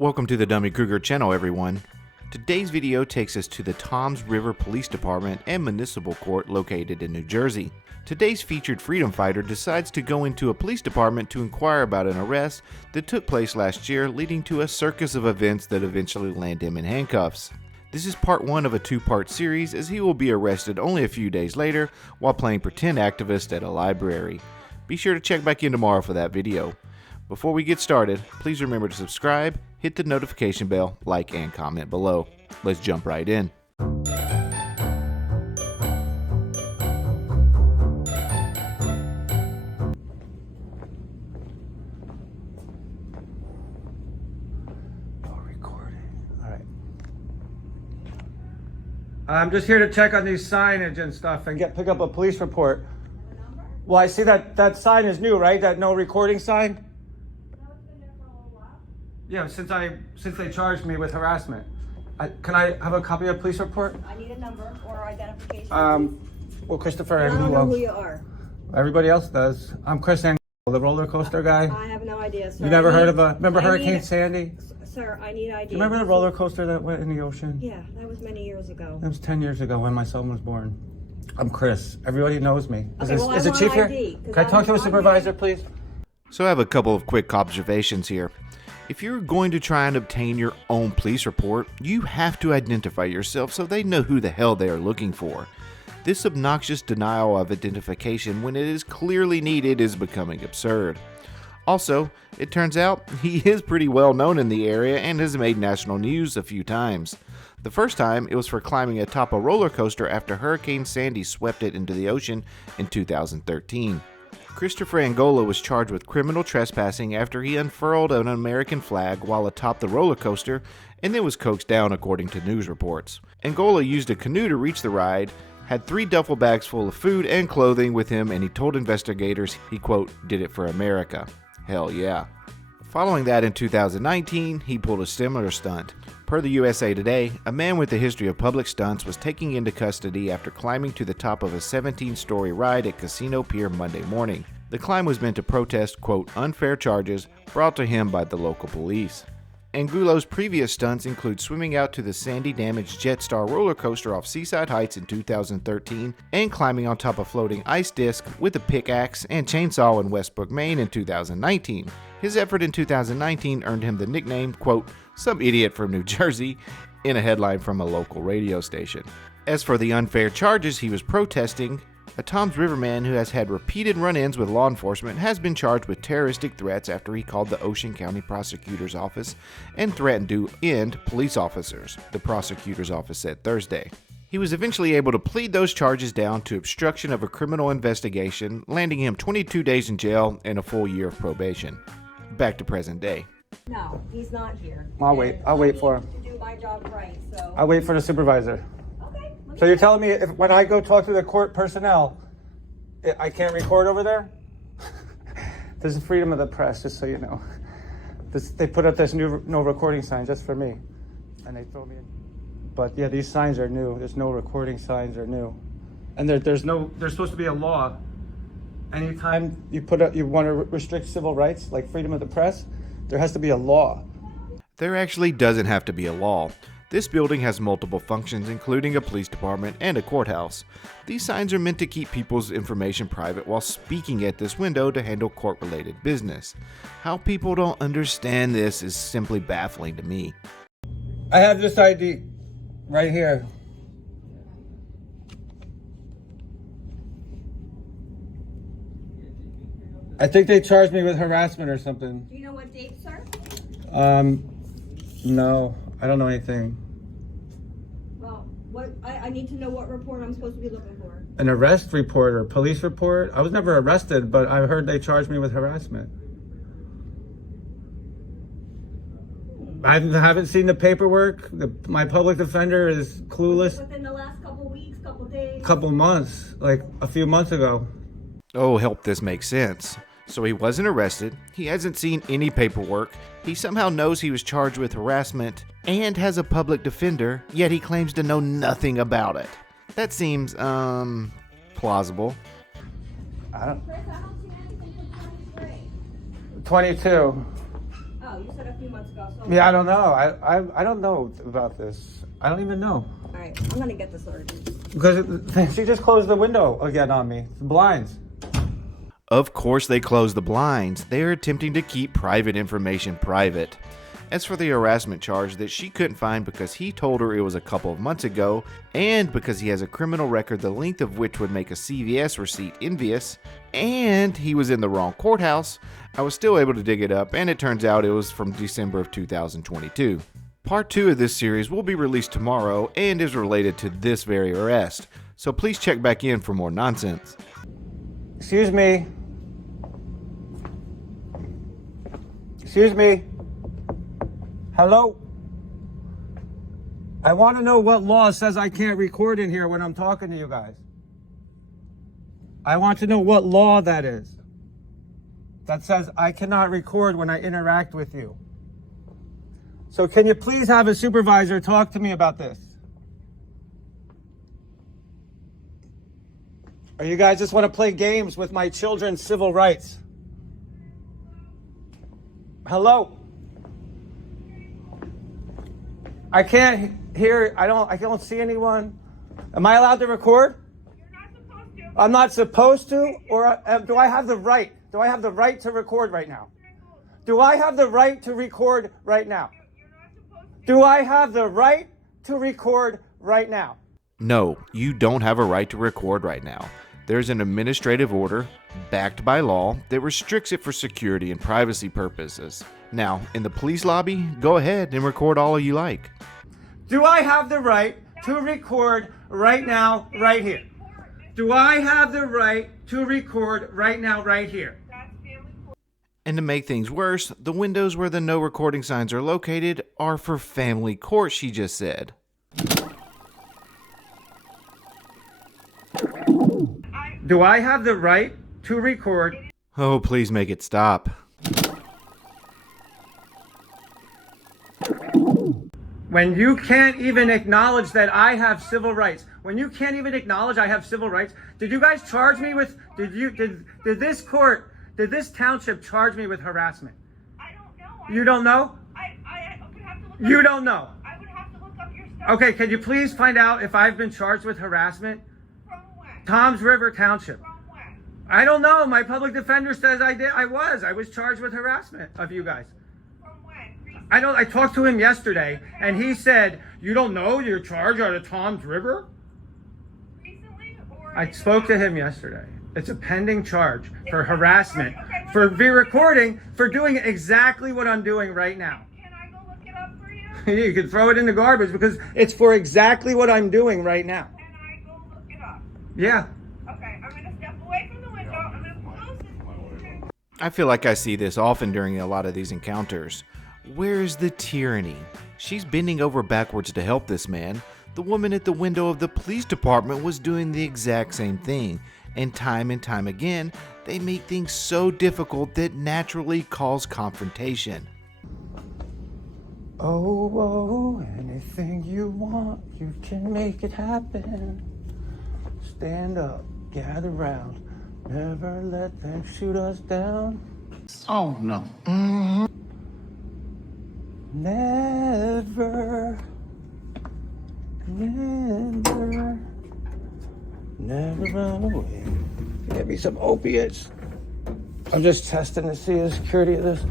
Welcome to the Dummy Kruger channel, everyone. Today's video takes us to the Toms River Police Department and Municipal Court located in New Jersey. Today's featured freedom fighter decides to go into a police department to inquire about an arrest that took place last year, leading to a circus of events that eventually land him in handcuffs. This is part one of a two-part series, as he will be arrested only a few days later while playing pretend activist at a library. Be sure to check back in tomorrow for that video. Before we get started, please remember to subscribe, hit the notification bell, like, and comment below. Let's jump right in. I'm just here to check on these signage and stuff and pick up a police report. Well, I see that sign is new, right? That no recording sign? No, it's been there for a little while. Yeah, since they charged me with harassment. Can I have a copy of the police report? I need a number or identification. Well, Christopher I don't know Angulo. who you are. Everybody else does. I'm Chris Angulo, the roller coaster guy. I have no idea, sir. You never heard of remember Hurricane Sandy? Sir, I need ID. Do you remember the roller coaster that went in the ocean? Yeah, that was many years ago. That was 10 years ago when my son was born. I'm Chris. Everybody knows me. Okay, well, is I the chief want here? ID, Can I talk to a supervisor, please? So I have a couple of quick observations here. If you're going to try and obtain your own police report, you have to identify yourself so they know who the hell they are looking for. This obnoxious denial of identification when it is clearly needed is becoming absurd. Also, it turns out he is pretty well known in the area and has made national news a few times. The first time, it was for climbing atop a roller coaster after Hurricane Sandy swept it into the ocean in 2013. Christopher Angulo was charged with criminal trespassing after he unfurled an American flag while atop the roller coaster and then was coaxed down, according to news reports. Angulo used a canoe to reach the ride, had 3 duffel bags full of food and clothing with him, and he told investigators he, quote, did it for America. Hell yeah. Following that, in 2019, he pulled a similar stunt. Per the USA Today, a man with a history of public stunts was taken into custody after climbing to the top of a 17-story ride at Casino Pier Monday morning. The climb was meant to protest, quote, unfair charges brought to him by the local police. Angulo's previous stunts include swimming out to the Sandy-damaged Jetstar roller coaster off Seaside Heights in 2013 and climbing on top of floating ice disc with a pickaxe and chainsaw in Westbrook, Maine in 2019. His effort in 2019 earned him the nickname, quote, some idiot from New Jersey, in a headline from a local radio station. As for the unfair charges he was protesting, a Toms River man who has had repeated run-ins with law enforcement has been charged with terroristic threats after he called the Ocean County Prosecutor's Office and threatened to end police officers, the prosecutor's office said Thursday. He was eventually able to plead those charges down to obstruction of a criminal investigation, landing him 22 days in jail and a full year of probation. Back to present day. No, he's not here. I'll wait for him. To do my job right, so. I'll wait for the supervisor. Okay. So you're telling me when I go talk to the court personnel, I can't record over there? This is freedom of the press, just so you know. They put up this new no recording sign just for me, and they throw me in. But yeah, these signs are new. There's no recording signs are new, and there's supposed to be a law. Anytime you want to restrict civil rights like freedom of the press, there has to be a law. There actually doesn't have to be a law. This building has multiple functions, including a police department and a courthouse. These signs are meant to keep people's information private while speaking at this window to handle court-related business. How people don't understand this is simply baffling to me. I have this ID right here. I think they charged me with harassment or something. Do you know what date, sir? No, I don't know anything. Well, I need to know what report I'm supposed to be looking for. An arrest report or police report? I was never arrested, but I heard they charged me with harassment. I haven't seen the paperwork. My public defender is clueless. Within the last couple weeks, couple days? Couple months, like a few months ago. Oh, help this make sense. So he wasn't arrested, he hasn't seen any paperwork, he somehow knows he was charged with harassment, and has a public defender, yet he claims to know nothing about it. That seems, plausible. I don't. Chris, I don't see anything for 23. 22. Oh, you said a few months ago. So Yeah, I don't know. I don't know about this. I don't even know. All right, I'm gonna get this ordered. Because she just closed the window again on me. The blinds. Of course they closed the blinds. They are attempting to keep private information private. As for the harassment charge that she couldn't find because he told her it was a couple of months ago, and because he has a criminal record the length of which would make a CVS receipt envious, and he was in the wrong courthouse, I was still able to dig it up, and it turns out it was from December of 2022. Part 2 of this series will be released tomorrow and is related to this very arrest, so please check back in for more nonsense. Excuse me. Excuse me. Hello? I want to know what law says I can't record in here when I'm talking to you guys. I want to know what law that is. That says I cannot record when I interact with you. So can you please have a supervisor talk to me about this? Or you guys just want to play games with my children's civil rights? Hello? I can't hear, I don't see anyone. Am I allowed to record? You're not supposed to. I'm not supposed to? Or do I have the right? Do I have the right to record right now? Do I have the right to record right now? You're not supposed to. Do I have the right to record right now? No, you don't have a right to record right now. There's an administrative order, backed by law, that restricts it for security and privacy purposes. Now, in the police lobby, go ahead and record all you like. Do I have the right to record right now, right here? Do I have the right to record right now, right here? And to make things worse, the windows where the no recording signs are located are for family court, she just said. Do I have the right to record? Oh, please make it stop. When you can't even acknowledge that I have civil rights, when you can't even acknowledge I have civil rights, did you guys charge me with, did this township charge me with harassment? I don't know. You don't know? I would have to look You up. don't know? I would have to look up your stuff. Okay, can you please find out if I've been charged with harassment? From when? Tom's River Township. From when? I don't know. My public defender says I did. I was charged with harassment of you guys. From when? Recently? I talked to him yesterday, and he said, "You don't know you're charged out of Tom's River?" Recently? Or I spoke to him yesterday. It's a pending charge for harassment, for re-recording, for doing exactly what I'm doing right now. Can I go look it up for you? You can throw it in the garbage because it's for exactly what I'm doing right now. Can I go look it up? Yeah. Okay, I'm gonna step away from the window. I'm gonna close this. I feel like I see this often during a lot of these encounters. Where is the tyranny? She's bending over backwards to help this man. The woman at the window of the police department was doing the exact same thing. And time again, they make things so difficult that naturally cause confrontation. Oh, anything you want, you can make it happen. Stand up, gather round, never let them shoot us down. Oh, no. Never run away. Get me some opiates. I'm just testing to see the security of this.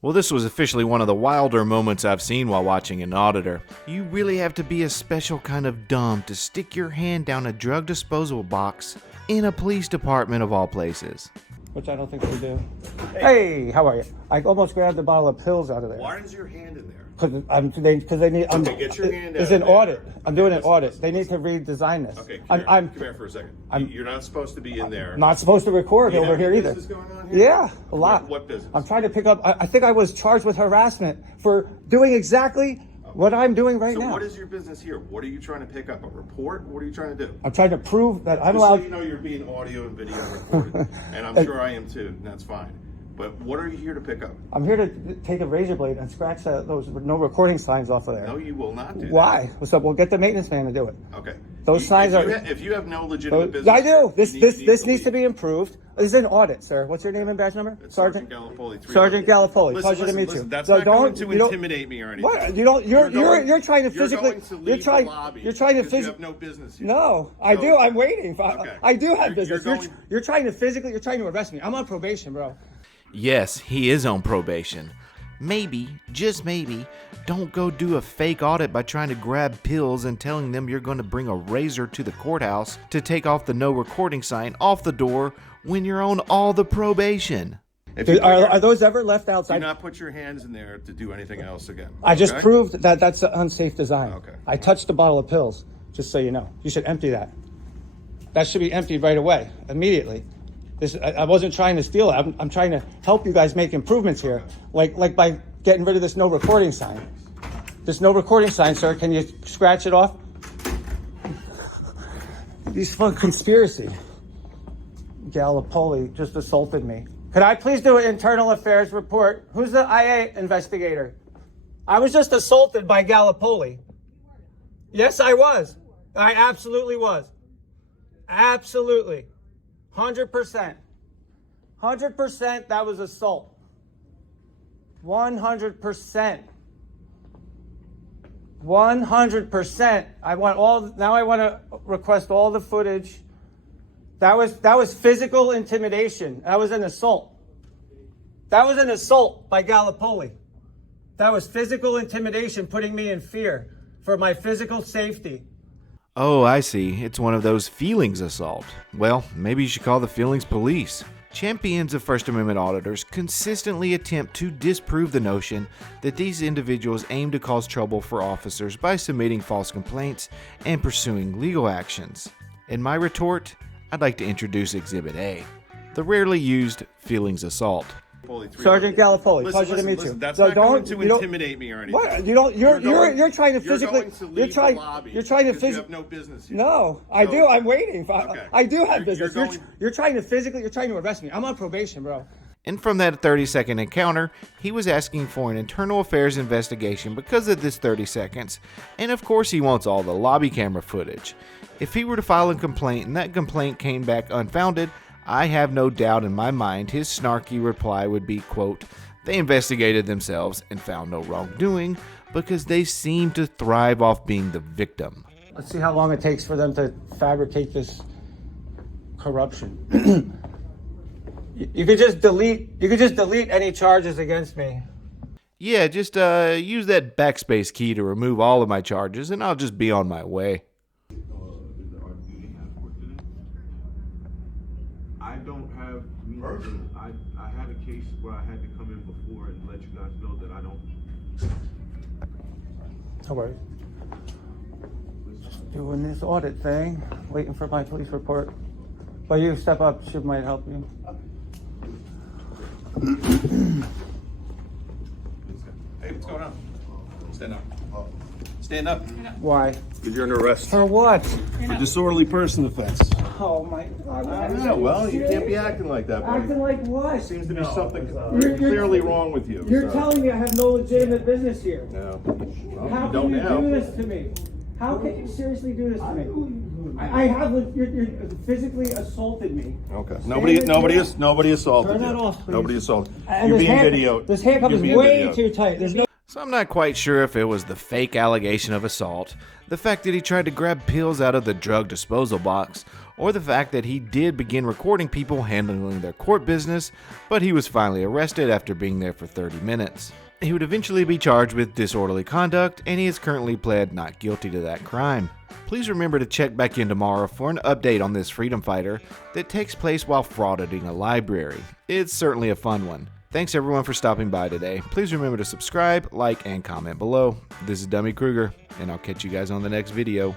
Well, this was officially one of the wilder moments I've seen while watching an Auditor. You really have to be a special kind of dumb to stick your hand down a drug disposal box in a police department of all places. Which I don't think they do. Hey, how are you? I almost grabbed a bottle of pills out of there. Why is your hand in there? Because they need. Okay, get your hand It's out an of there. audit. I'm doing an audit. They need to redesign this. Okay, I'm come here for a second. I'm- You're not supposed to be in there. not supposed to record You have over here any either. business going on here? Yeah, a lot. What business? I'm trying to pick up. I think I was charged with harassment for doing exactly what I'm doing right So now. what is your business here? What are you trying to pick up? A report? What are you trying to do? I'm trying to prove that I'm Just so allowed. you know you're being audio and video recorded. And I'm sure I am too, and that's fine. But what are you here to pick up? I'm here to take a razor blade and scratch those no recording signs off of there. No, you will not do that. Why? What's up? We'll get the maintenance man to do it. Okay. Those signs if are. If you have no legitimate business. I do. This you need needs leave. to be improved. This is an audit, sir. What's your name and badge number? It's Sergeant Gallipoli. Sergeant Gallipoli. Listen, Pleasure to meet you. That's So not going to intimidate me or anything. What? You don't. You're trying to physically. You're going to leave You're trying. the lobby You're trying to because you physically. have no business here. No, I do. I'm waiting. Okay. I do have You're business. going- You're trying to physically. You're trying to arrest me. I'm on probation, bro. Yes, he is on probation. Maybe, just maybe, don't go do a fake audit by trying to grab pills and telling them you're going to bring a razor to the courthouse to take off the no recording sign off the door when you're on all the probation. If you Are those ever left do outside? not put your hands in there to do anything else again. I just okay? proved that that's an unsafe design. Okay. I touched a bottle of pills, just so you know. You should empty that. That should be emptied right away, immediately. I wasn't trying to steal it. I'm trying to help you guys make improvements here, like by getting rid of this no recording sign. This no recording sign, sir. Can you scratch it off? These fun conspiracy. Gallipoli just assaulted me. Could I please do an internal affairs report? Who's the IA investigator? I was just assaulted by Gallipoli. Yes, I was. I absolutely was. Absolutely. 100%. 100% that was assault. 100%. 100%. I want to request all the footage. That was physical intimidation. That was an assault. That was an assault by Gallipoli. That was physical intimidation, putting me in fear for my physical safety. Oh, I see. It's one of those feelings assault. Well, maybe you should call the feelings police. Champions of First Amendment auditors consistently attempt to disprove the notion that these individuals aim to cause trouble for officers by submitting false complaints and pursuing legal actions. In my retort, I'd like to introduce Exhibit A, the rarely used feelings assault. Sergeant Gallipoli, Listen, pleasure to meet you. That's So not going to you don't- intimidate me or anything. What? You're trying to physically. You're going to leave You're trying. the lobby You're trying to because you physically. have no business here. No, I So- do. I'm waiting. Okay. I do have You're business. going- You're trying to physically. You're trying to arrest me. I'm on probation, bro. And from that 30-second encounter, he was asking for an internal affairs investigation because of this 30 seconds. And of course, he wants all the lobby camera footage. If he were to file a complaint and that complaint came back unfounded, I have no doubt in my mind his snarky reply would be, quote, "They investigated themselves and found no wrongdoing because they seem to thrive off being the victim." Let's see how long it takes for them to fabricate this corruption. You could just delete. You could just delete any charges against me. Yeah, just use that backspace key to remove all of my charges and I'll just be on my way. I don't have means. I had a case where I had to come in before and let you guys know that I don't. No worries. Just doing this audit thing, waiting for my police report. But you step up, should might help you. Hey, what's going on? Stand up. Stand up. Why? Because you're under arrest For what? for disorderly person offense. Oh my God. Yeah, well, you can't be acting like that, buddy. Acting like what? Seems to be something You're- clearly wrong with you. You're so. telling me I have no legitimate business here. No. Well, How you don't can you now. do this to me? How can you seriously do this to me? I have you're physically assaulted me. Okay. Nobody assaulted Turn you. that off, please. Nobody assaulted. And You're this being handcuff- videoed. This handcuff You're is being way videoed. too tight. There's no. So I'm not quite sure if it was the fake allegation of assault, the fact that he tried to grab pills out of the drug disposal box, or the fact that he did begin recording people handling their court business, but he was finally arrested after being there for 30 minutes. He would eventually be charged with disorderly conduct, and he has currently pled not guilty to that crime. Please remember to check back in tomorrow for an update on this freedom fighter that takes place while frauditing a library. It's certainly a fun one. Thanks everyone for stopping by today. Please remember to subscribe, like, and comment below. This is Dummy Kruger, and I'll catch you guys on the next video.